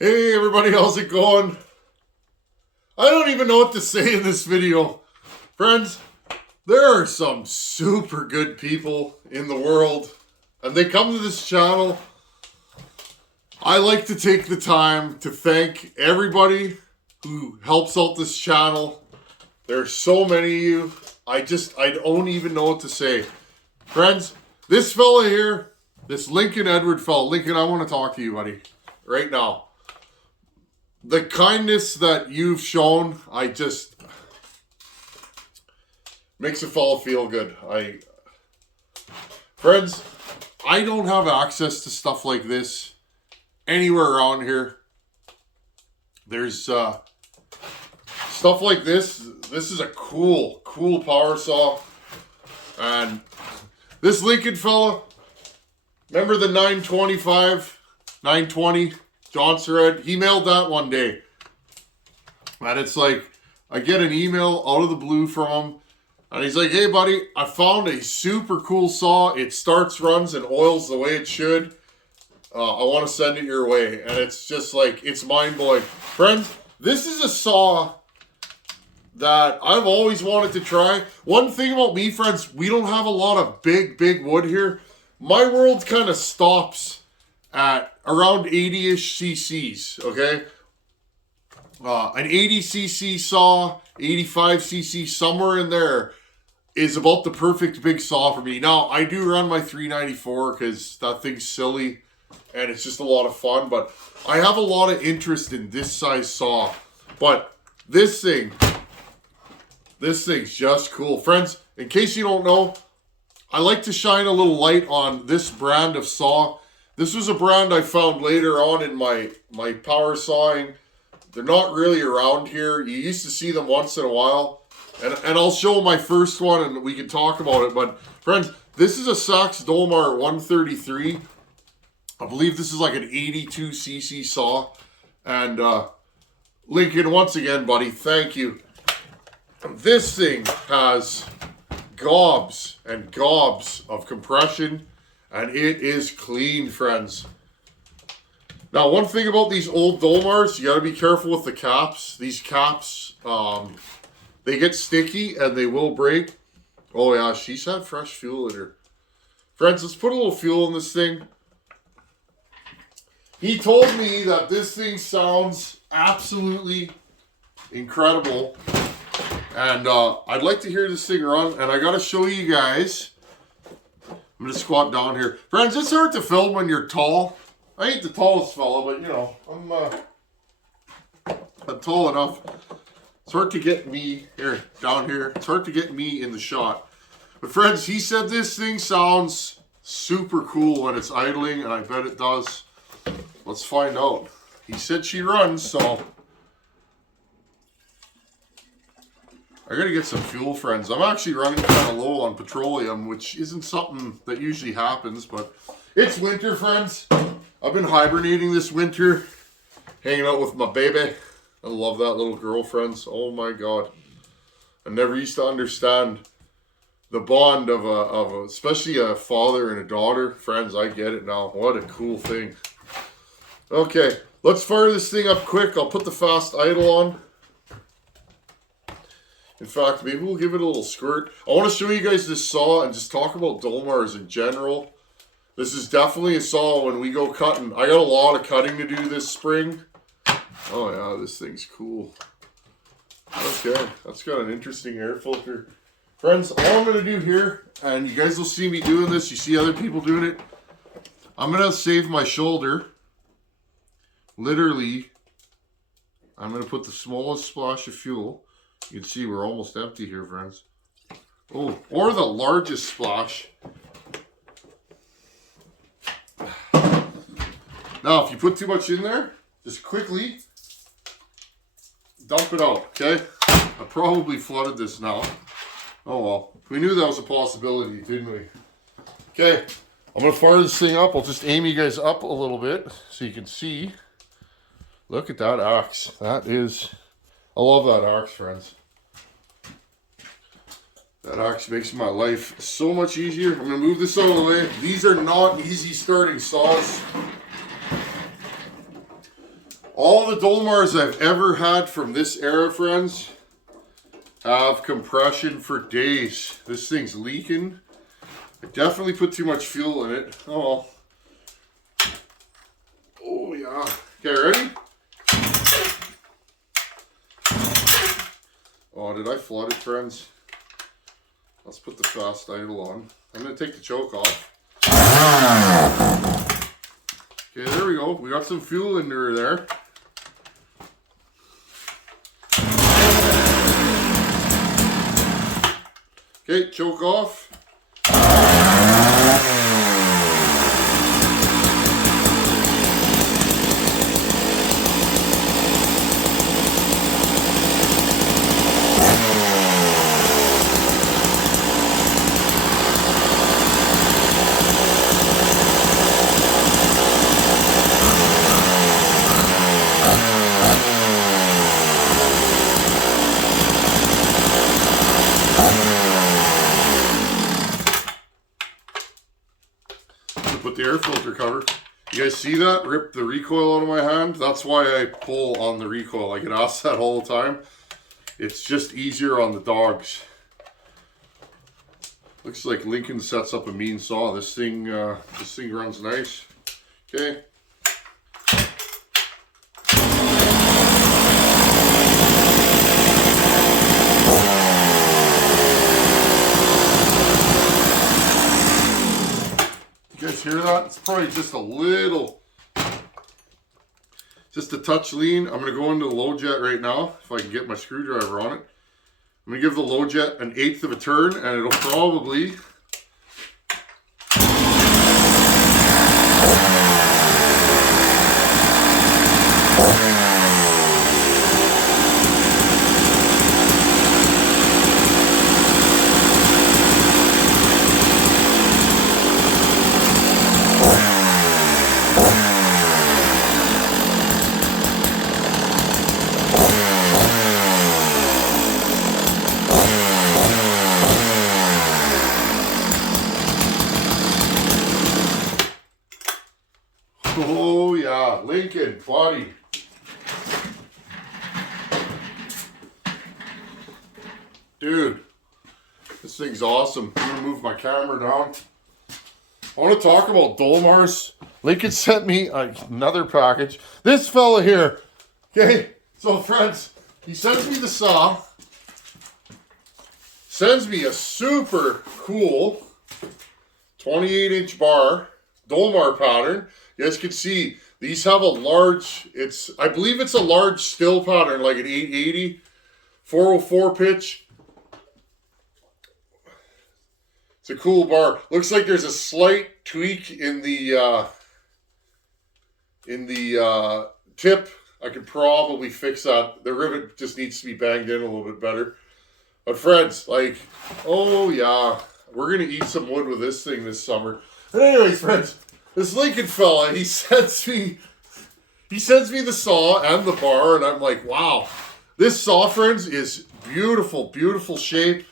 Hey everybody, how's it going? I don't even know what to say in this video. Friends, there are some super good people in the world, and they come to this channel. I like to take the time to thank everybody who helps out this channel. There's so many of you. I don't even know what to say. Friends, this fella here, this Lincoln Edward fella. Lincoln, I want to talk to you, buddy, right now. The kindness that you've shown, makes a fellow feel good. Friends, I don't have access to stuff like this anywhere around here. There's stuff like this. This is a cool power saw. And this Lincoln fella, remember the 920 Johnson Red? He mailed that one day. And it's like, I get an email out of the blue from him. And he's like, hey buddy, I found a super cool saw. It starts, runs, and oils the way it should. I want to send it your way. And it's just like, it's mind-blowing. Friends, this is a saw that I've always wanted to try. One thing about me, friends, we don't have a lot of big wood here. My world kind of stops at around 80-ish cc's, okay? An 80 cc saw, 85 cc, somewhere in there is about the perfect big saw for me. Now, I do run my 394 because that thing's silly and it's just a lot of fun, but I have a lot of interest in this size saw. But this thing's just cool. Friends, in case you don't know, I like to shine a little light on this brand of saw. This was a brand I found later on in my power sawing. They're not really around here. You used to see them once in a while. And I'll show my first one and we can talk about it. But friends, this is a Sachs Dolmar 133. I believe this is like an 82 cc saw. And Lincoln, once again, buddy, thank you. This thing has gobs and gobs of compression. And it is clean, friends. Now, one thing about these old Dolmars, you got to be careful with the caps. These caps, they get sticky and they will break. Oh yeah, she's had fresh fuel in her. Friends, let's put a little fuel in this thing. He told me that this thing sounds absolutely incredible. And I'd like to hear this thing run. And I got to show you guys. I'm going to squat down here. Friends, it's hard to film when you're tall. I ain't the tallest fella, but you know, I'm tall enough. It's hard to get me here, down here. It's hard to get me in the shot. But friends, he said this thing sounds super cool when it's idling, and I bet it does. Let's find out. He said she runs, so I gotta get some fuel, friends. I'm actually running kind of low on petroleum, which isn't something that usually happens, but it's winter, friends. I've been hibernating this winter, hanging out with my baby. I love that little girl, friends. Oh my God. I never used to understand the bond of especially a father and a daughter. Friends, I get it now. What a cool thing. Okay, let's fire this thing up quick. I'll put the fast idle on. In fact, maybe we'll give it a little squirt. I want to show you guys this saw and just talk about Dolmars in general. This is definitely a saw when we go cutting. I got a lot of cutting to do this spring. Oh yeah, this thing's cool. Okay, that's got an interesting air filter. Friends, all I'm going to do here, and you guys will see me doing this. You see other people doing it. I'm going to save my shoulder. Literally, I'm going to put the smallest splash of fuel. You can see we're almost empty here, friends. Oh, or the largest splash. Now, if you put too much in there, just quickly dump it out, okay? I probably flooded this now. Oh well, we knew that was a possibility, didn't we? Okay, I'm going to fire this thing up. I'll just aim you guys up a little bit so you can see. Look at that axe. That is... I love that axe, friends. That axe makes my life so much easier. I'm going to move this out of the way. These are not easy starting saws. All the Dolmars I've ever had from this era, friends, have compression for days. This thing's leaking. I definitely put too much fuel in it. Oh, oh yeah. Okay, ready? Oh, did I flood it, friends? Let's put the fast idle on. I'm going to take the choke off. Okay, there we go. We got some fuel in there. Okay, choke off. Put the air filter cover. You guys see that? Rip the recoil out of my hand. That's why I pull on the recoil. I get asked that all the time. It's just easier on the dogs. Looks like Lincoln sets up a mean saw. This thing runs nice. Okay. You guys hear that? It's probably just a little, just a touch lean. I'm going to go into the low jet right now, if I can get my screwdriver on it. I'm going to give the low jet 1/8 of a turn, and it'll probably... Oh yeah, Lincoln, body. Dude, this thing's awesome. I'm gonna move my camera down. I want to talk about Dolmars. Lincoln sent me another package. This fella here. Okay, so friends, he sends me the saw. Sends me a super cool 28-inch bar, Dolmar pattern. You guys can see these have a large, I believe it's a large still pattern, like an 880, 404 pitch. It's a cool bar. Looks like there's a slight tweak in the tip. I could probably fix that. The rivet just needs to be banged in a little bit better. But friends, like, oh yeah, we're gonna eat some wood with this thing this summer. But anyways, friends, this Lincoln fella, he sends me the saw and the bar, and I'm like, wow. This saw, friends, is beautiful, beautiful shape.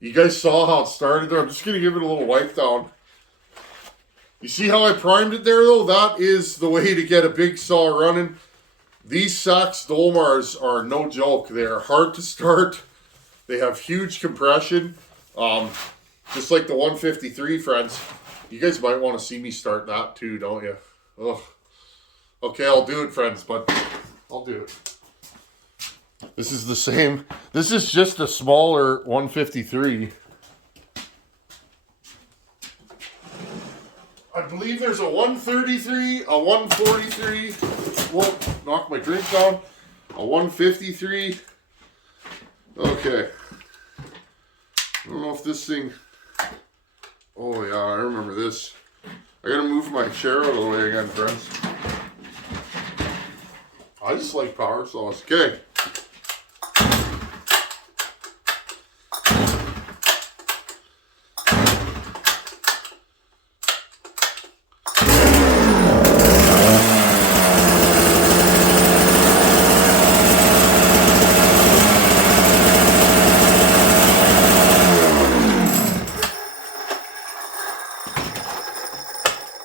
You guys saw how it started there. I'm just going to give it a little wipe down. You see how I primed it there, though? That is the way to get a big saw running. These Sachs Dolmars are no joke. They are hard to start. They have huge compression. Just like the 153, friends. You guys might want to see me start that too, don't you? Ugh. Okay, I'll do it, friends, but I'll do it. This is the same. This is just a smaller 153. I believe there's a 133, a 143. Whoa, knock my drink down. A 153. Okay. I don't know if this thing... Oh yeah, I remember this. I gotta move my chair out of the way again, friends. I just like power saws. Okay.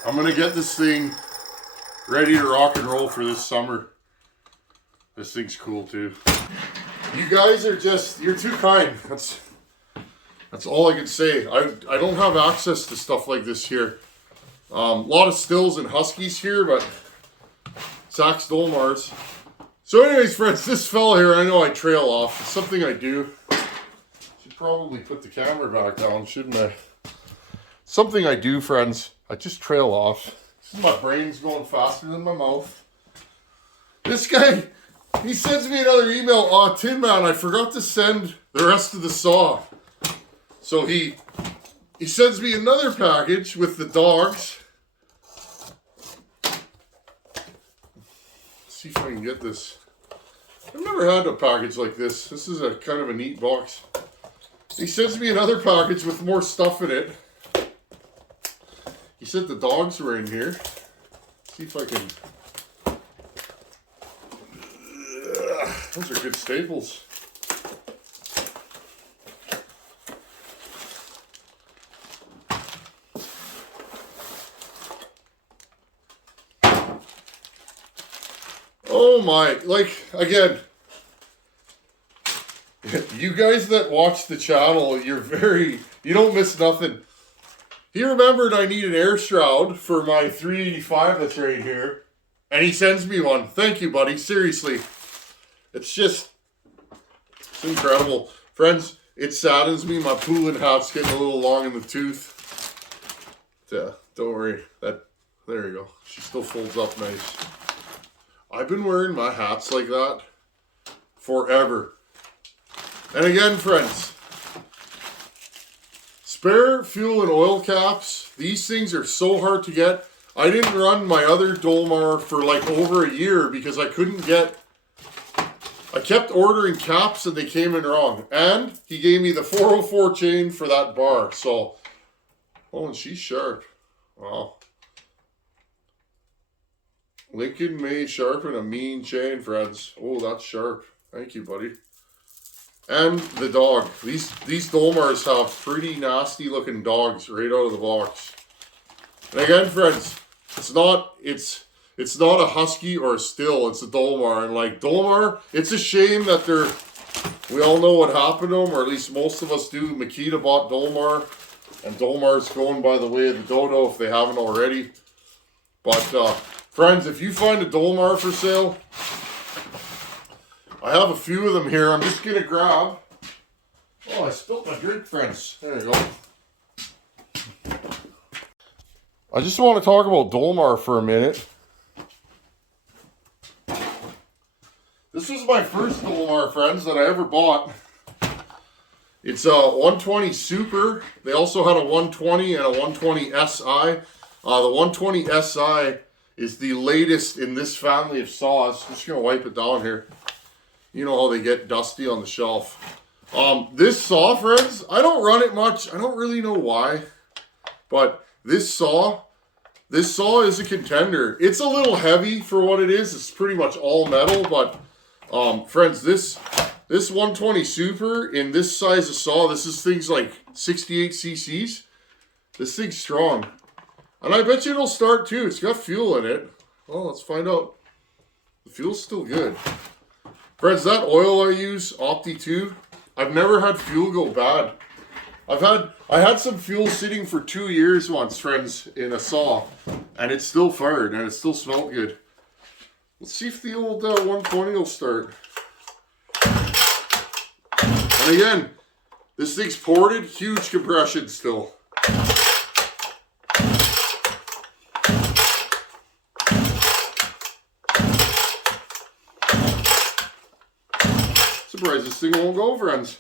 I'm gonna get this thing ready to rock and roll for this summer. This thing's cool too. You guys are just, you're too kind. That's all I can say. I don't have access to stuff like this here. A lot of stills and huskies here, but Sachs Dolmars. So anyways, friends, this fella here, I know I trail off. It's something I do. Should probably put the camera back down, shouldn't I? Something I do, friends. I just trail off. My brain's going faster than my mouth. This guy, he sends me another email. Tin Man, I forgot to send the rest of the saw. So he sends me another package with the dogs. Let's see if I can get this. I've never had a package like this. This is a kind of a neat box. He sends me another package with more stuff in it. He said the dogs were in here. See if I can. Those are good staples. Oh my, like, again, you guys that watch the channel, you don't miss nothing. He remembered I need an air shroud for my 385 that's right here. And he sends me one. Thank you, buddy. Seriously. It's incredible. Friends, it saddens me. My Poolin hat's getting a little long in the tooth. Yeah, don't worry. There you go. She still folds up nice. I've been wearing my hats like that forever. And again, friends, spare fuel and oil caps. These things are so hard to get. I didn't run my other Dolmar for like over a year because I couldn't get... I kept ordering caps and they came in wrong. And he gave me the 404 chain for that bar. So, oh, and she's sharp. Wow. Lincoln may sharpen a mean chain, friends. Oh, that's sharp. Thank you, buddy. And the dog. These Dolmars have pretty nasty looking dogs right out of the box. And again, friends, it's not a husky or a still, it's a Dolmar. And like Dolmar, it's a shame that we all know what happened to them, or at least most of us do. Makita bought Dolmar, and Dolmar's going by the way of the dodo if they haven't already. But friends, if you find a Dolmar for sale, I have a few of them here. I'm just going to grab... Oh, I spilled my drink, friends. There you go. I just want to talk about Dolmar for a minute. This was my first Dolmar, friends, that I ever bought. It's a 120 Super. They also had a 120 and a 120 SI. The 120 SI is the latest in this family of saws. I'm just going to wipe it down here. You know how they get dusty on the shelf. This saw, friends, I don't run it much. I don't really know why. But this saw is a contender. It's a little heavy for what it is. It's pretty much all metal. But, friends, this 120 Super in this size of saw, this is things like 68 cc's. This thing's strong. And I bet you it'll start too. It's got fuel in it. Well, let's find out. The fuel's still good. Friends, that oil I use, Opti 2, I've never had fuel go bad. I had some fuel sitting for 2 years once, friends, in a saw, and it still fired, and it still smelled good. Let's see if the old 120 will start. And again, this thing's ported, huge compression still. Surprised this thing won't go, friends.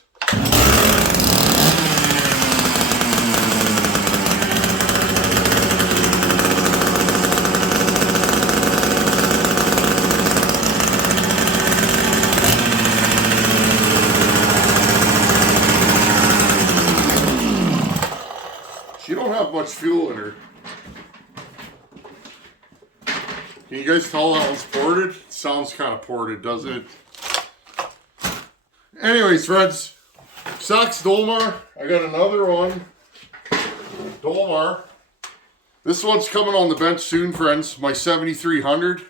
She don't have much fuel in her. Can you guys tell that one's ported? It sounds kind of ported, doesn't it? Anyways, friends, Sachs Dolmar. I got another one. Dolmar. This one's coming on the bench soon, friends. My 7300.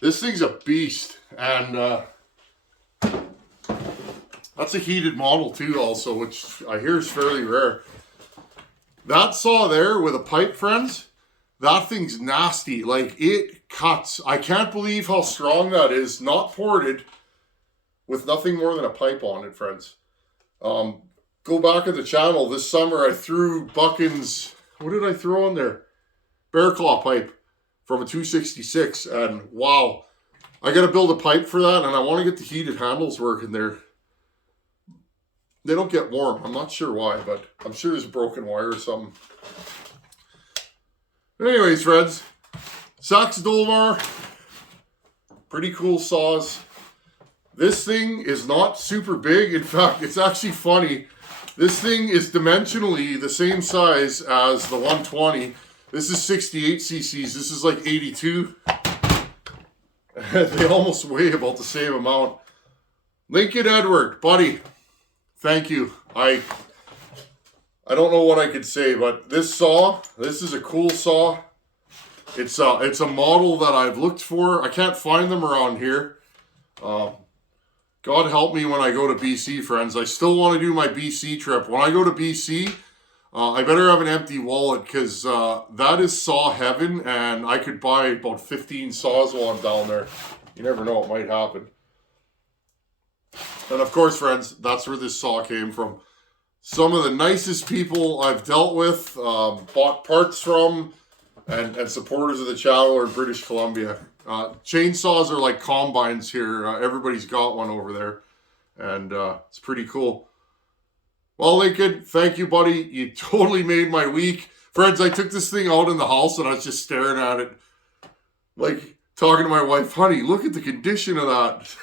This thing's a beast. And that's a heated model too also, which I hear is fairly rare. That saw there with a pipe, friends, that thing's nasty. Like, it cuts. I can't believe how strong that is. Not ported, with nothing more than a pipe on it, friends. Go back at the channel. This summer I threw Buchan's, what did I throw in there? Bear claw pipe from a 266, and wow. I got to build a pipe for that, and I want to get the heated handles working there. They don't get warm. I'm not sure why, but I'm sure there's a broken wire or something. Anyways, friends, Sachs Dolmar, pretty cool saws. This thing is not super big. In fact, it's actually funny. This thing is dimensionally the same size as the 120. This is 68 cc's. This is like 82. They almost weigh about the same amount. Lincoln Edward, buddy, thank you. I don't know what I could say, but this saw, this is a cool saw. It's a model that I've looked for. I can't find them around here. God help me when I go to BC, friends. I still want to do my BC trip. When I go to BC, I better have an empty wallet, because that is saw heaven, and I could buy about 15 saws while I'm down there. You never know, it might happen. And of course, friends, that's where this saw came from. Some of the nicest people I've dealt with, bought parts from, and supporters of the channel are in British Columbia. Chainsaws are like combines here. Everybody's got one over there, and it's pretty cool. Well, Lincoln, thank you, buddy. You totally made my week. Friends, I took this thing out in the house, and I was just staring at it, like talking to my wife, honey, look at the condition of that.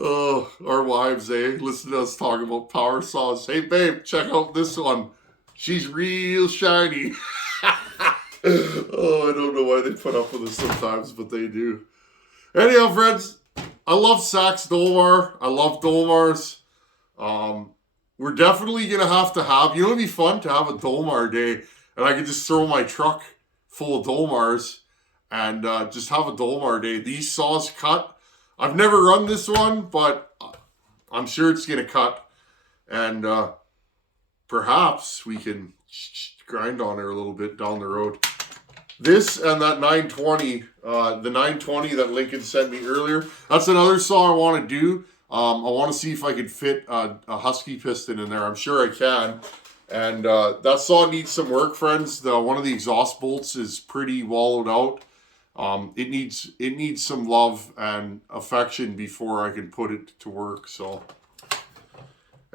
Oh, our wives, eh? Listen to us talk about power saws. Hey, babe, check out this one. She's real shiny. Oh, I don't know why they put up with us sometimes, but they do. Anyhow, friends, I love Sachs Dolmar. I love Dolmars. We're definitely going to have, you know, it'd be fun to have a Dolmar day, and I could just throw my truck full of Dolmars and just have a Dolmar day. These saws cut. I've never run this one, but I'm sure it's going to cut, and perhaps we can grind on it a little bit down the road. This and that 920, the 920 that Lincoln sent me earlier, that's another saw I want to do. I want to see if I could fit a Husky piston in there. I'm sure I can. And that saw needs some work, friends. One of the exhaust bolts is pretty wallowed out. It needs some love and affection before I can put it to work. So,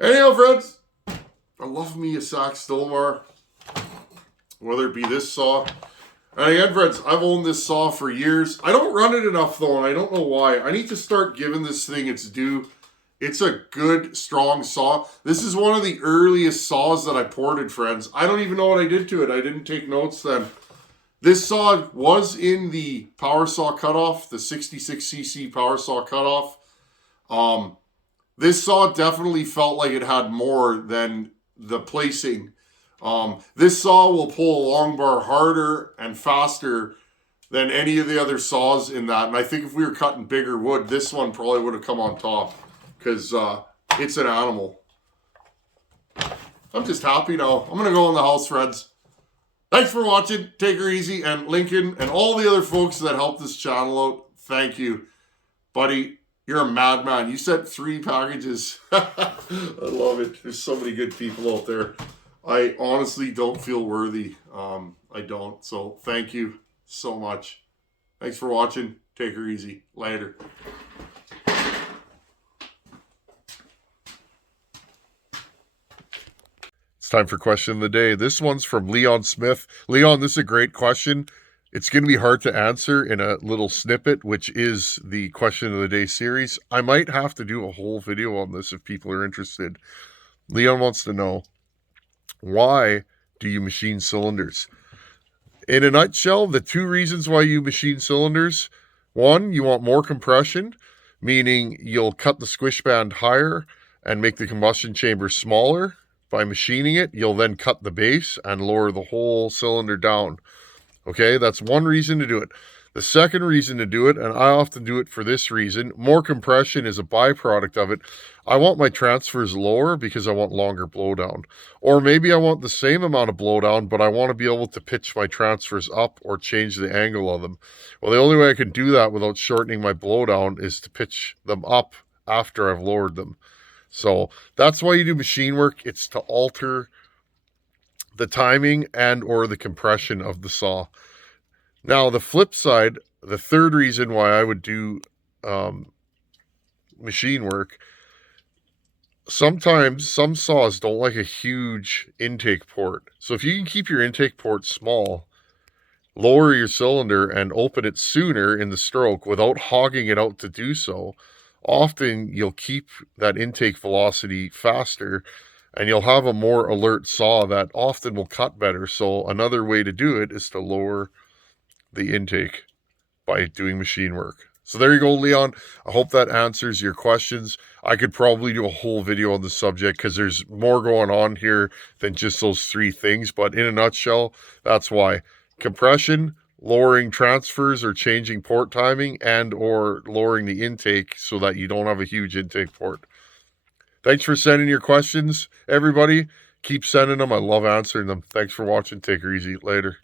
anyhow, friends, I love me a Sachs Dolmar, whether it be this saw. And again, friends, I've owned this saw for years. I don't run it enough, though, and I don't know why. I need to start giving this thing its due. It's a good, strong saw. This is one of the earliest saws that I ported, friends. I don't even know what I did to it. I didn't take notes then. This saw was in the power saw cutoff, the 66cc power saw cutoff. This saw definitely felt like it had more than the placing. This saw will pull a long bar harder and faster than any of the other saws in that. And I think if we were cutting bigger wood, this one probably would have come on top, because it's an animal. I'm just happy now. I'm going to go in the house, friends. Thanks for watching. Take her easy. And Lincoln and all the other folks that helped this channel out, thank you. Buddy, you're a madman. You sent 3 packages. I love it. There's so many good people out there. I honestly don't feel worthy. I don't. So thank you so much. Thanks for watching. Take her easy. Later. It's time for question of the day. This one's from Leon Smith. Leon, this is a great question. It's going to be hard to answer in a little snippet, which is the question of the day series. I might have to do a whole video on this if people are interested. Leon wants to know, why do you machine cylinders? In a nutshell, the 2 reasons why you machine cylinders: 1, you want more compression, meaning you'll cut the squish band higher and make the combustion chamber smaller, by machining it, you'll then cut the base and lower the whole cylinder down. Okay, that's one reason to do it. The second reason to do it, and I often do it for this reason, more compression is a byproduct of it. I want my transfers lower because I want longer blowdown. Or maybe I want the same amount of blowdown, but I want to be able to pitch my transfers up or change the angle of them. Well, the only way I can do that without shortening my blowdown is to pitch them up after I've lowered them. So that's why you do machine work. It's to alter the timing and or the compression of the saw. Now, the flip side, the third reason why I would do machine work, sometimes some saws don't like a huge intake port. So if you can keep your intake port small, lower your cylinder and open it sooner in the stroke without hogging it out to do so, often you'll keep that intake velocity faster and you'll have a more alert saw that often will cut better. So another way to do it is to lower the intake by doing machine work. So there you go, Leon. I hope that answers your questions. I could probably do a whole video on the subject because there's more going on here than just those three things. But in a nutshell, that's why. Compression, lowering transfers or changing port timing, and or lowering the intake so that you don't have a huge intake port. Thanks for sending your questions, everybody. Keep sending them. I love answering them. Thanks for watching. Take her easy. Later.